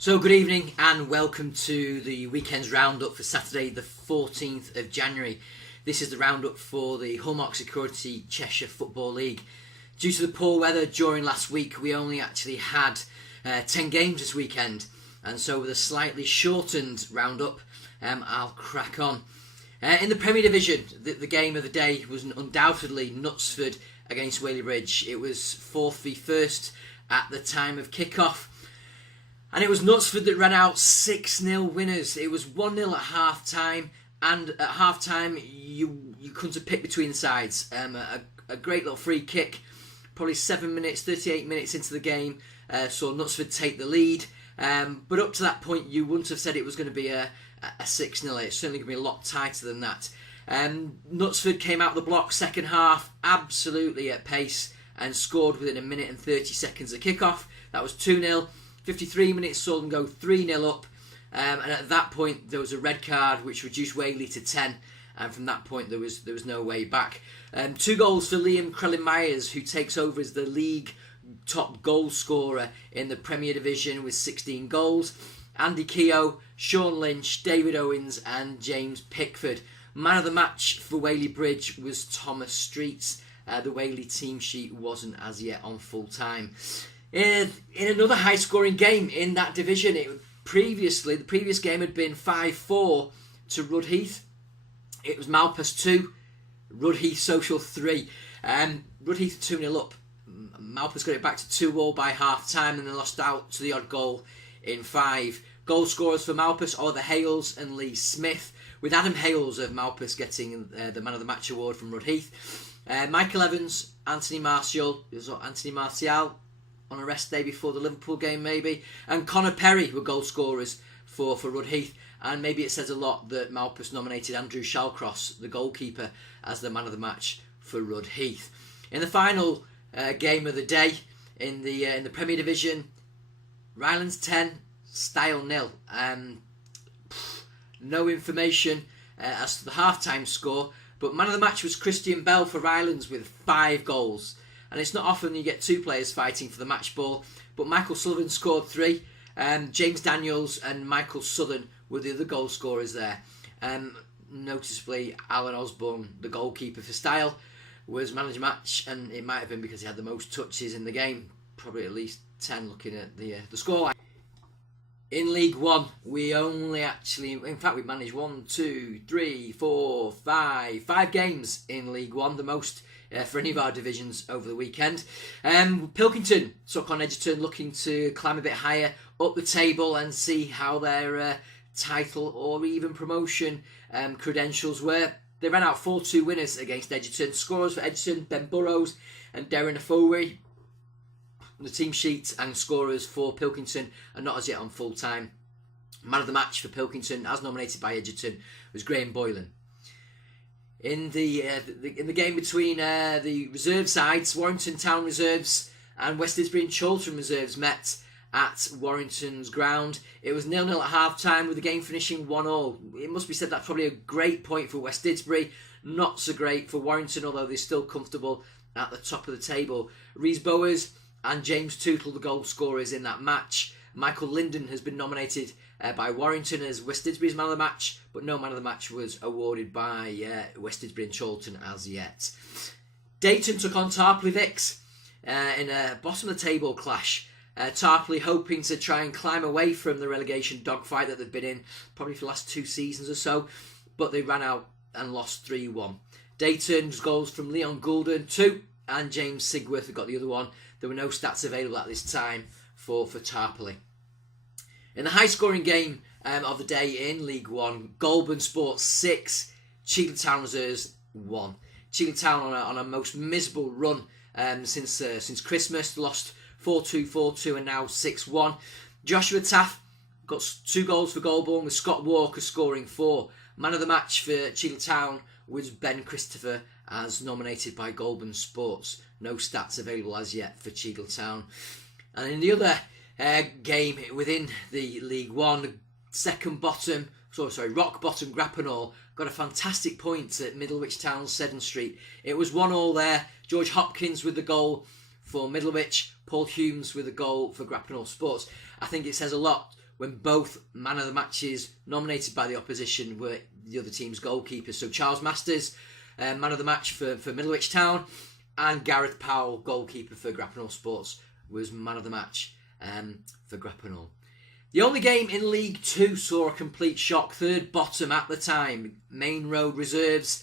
So good evening and welcome to the weekend's roundup for Saturday the 14th of January. This is the roundup for the Hallmark Security Cheshire Football League. Due to the poor weather during last week, we only actually had 10 games this weekend, and so with a slightly shortened roundup, I'll crack on. In the Premier Division, the game of the day was undoubtedly Knutsford against Whaley Bridge. It was 4th v 1st at the time of kick-off. And it was Knutsford that ran out 6-0 winners. It was 1-0 at half-time, and at half-time you couldn't have picked between the sides. A great little free kick, probably 38 minutes into the game, saw Knutsford take the lead. But up to that point, you wouldn't have said it was going to be a 6-0. It's certainly going to be a lot tighter than that. Knutsford came out the block second half, absolutely at pace, and scored within a minute and 30 seconds of kick-off. That was 2-0. 53 minutes saw them go 3-0 up, and at that point there was a red card which reduced Whaley to 10, and from that point there was no way back. 2 goals for Liam Crellin-Myers, who takes over as the league top goal scorer in the Premier Division with 16 goals. Andy Keogh, Sean Lynch, David Owens and James Pickford. Man of the match for Whaley Bridge was Thomas Streets. The Whaley team sheet wasn't as yet on full time. In another high-scoring game in that division, the previous game had been 5-4 to Rudheath. It was Malpas 2, Rudheath Social 3. Rudheath 2-0 up. Malpas got it back to 2-2 by half-time and then lost out to the odd goal in 5. Goal scorers for Malpas, Oliver Hales and Lee Smith, with Adam Hales of Malpas getting the Man of the Match award from Rudheath. Michael Evans, Anthony Martial on a rest day before the Liverpool game maybe, and Connor Perry were goal scorers for Rudheath, and maybe it says a lot that Malpas nominated Andrew Shallcross, the goalkeeper, as the man of the match for Rudheath. In the final game of the day in the Premier Division, Rylands 10, Style 0. No information as to the half-time score, but man of the match was Christian Bell for Rylands with 5 goals. And it's not often you get 2 players fighting for the match ball, but Michael Sullivan scored 3. James Daniels and Michael Southern were the other goal scorers there. Noticeably, Alan Osborne, the goalkeeper for Style, was man of the match, and it might have been because he had the most touches in the game, probably at least 10 looking at the scoreline. In League One, we managed 5 games in League One, the most for any of our divisions over the weekend. Pilkington took on Edgerton, looking to climb a bit higher up the table and see how their title or even promotion credentials were. They ran out 4-2 winners against Edgerton. Scorers for Edgerton, Ben Burrows and Darren Afowe. The team sheet and scorers for Pilkington are not as yet on full time. Man of the match for Pilkington, as nominated by Edgerton, was Graham Boylan. In the game between the reserve sides, Warrington Town Reserves and West Didsbury and Chorlton Reserves met at Warrington's ground. It was 0-0 at half-time, with the game finishing 1-1. It must be said that's probably a great point for West Didsbury, not so great for Warrington, although they're still comfortable at the top of the table. Rhys Bowers and James Tootle, the goal scorers in that match. Michael Linden has been nominated by Warrington as West Didsbury's man of the match, but no man of the match was awarded by West Didsbury and Chorlton as yet. Dayton took on Tarpley Vicks in a bottom of the table clash. Tarpley hoping to try and climb away from the relegation dogfight that they've been in probably for the last 2 seasons or so, but they ran out and lost 3-1. Dayton's goals from Leon Goulden, 2, and James Sigworth got the other one. There were no stats available at this time for Tarpley. In the high-scoring game of the day in League One, Goulburn Sports 6, Cheadle Town Reserves 1. Cheadle Town on a most miserable run since Christmas, lost 4-2, 4-2 and now 6-1. Joshua Taff got 2 goals for Goulburn, with Scott Walker scoring 4. Man of the match for Cheadle Town was Ben Christopher, as nominated by Goulburn Sports. No stats available as yet for Cheadle Town. And in the other game within the League One, rock bottom Grappenhall got a fantastic point at Middlewich Town, Seddon Street. It was 1-1 there. George Hopkins with the goal for Middlewich, Paul Humes with a goal for Grappenhall Sports. I think it says a lot when both man of the matches nominated by the opposition were the other team's goalkeepers. So Charles Masters, man of the match for Middlewich Town, and Gareth Powell, goalkeeper for Grappenhall Sports, was man of the match for Grappenhall. The only game in League Two saw a complete shock. Third bottom at the time, Main Road Reserves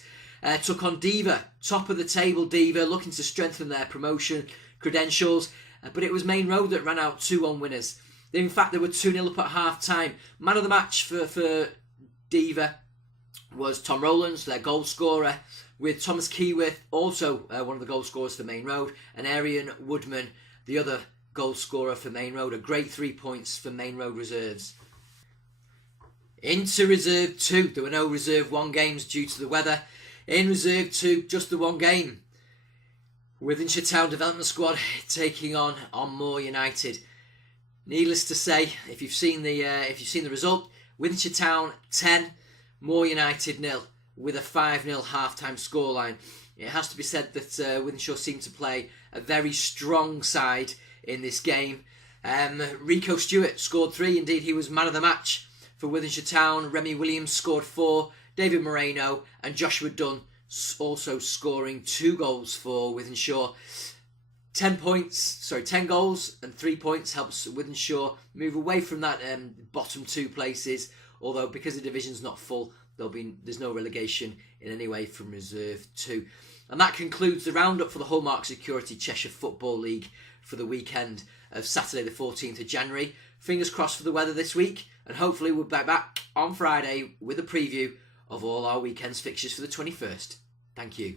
took on Diva, top of the table Diva, looking to strengthen their promotion credentials, but it was Main Road that ran out 2-1 winners. In fact, they were 2-0 up at half-time. Man of the match for Diva was Tom Rowlands, their goal scorer, with Thomas Keyworth, also one of the goal scorers for Main Road, and Arian Woodman, the other goal scorer for Main Road. A great 3 points for Main Road Reserves. Into Reserve 2. There were no Reserve 1 games due to the weather. In Reserve 2, just the one game. Wythenshawe Town Development Squad taking on Moor United. Needless to say, if you've seen the result, Wythenshawe Town 10, Moor United 0, with a 5-0 half-time scoreline. It has to be said that Wythenshawe seemed to play a very strong side in this game. Rico Stewart scored 3. Indeed, he was man of the match for Wythenshawe Town. Remy Williams scored 4. David Moreno and Joshua Dunn also scoring 2 goals for Wythenshawe. 10 goals and 3 points helps Wythenshawe move away from that bottom 2 places. Although because the division's not full, there's no relegation in any way from Reserve 2. And that concludes the roundup for the Hallmark Security Cheshire Football League for the weekend of Saturday the 14th of January. Fingers crossed for the weather this week, and hopefully we'll be back on Friday with a preview of all our weekend's fixtures for the 21st. Thank you.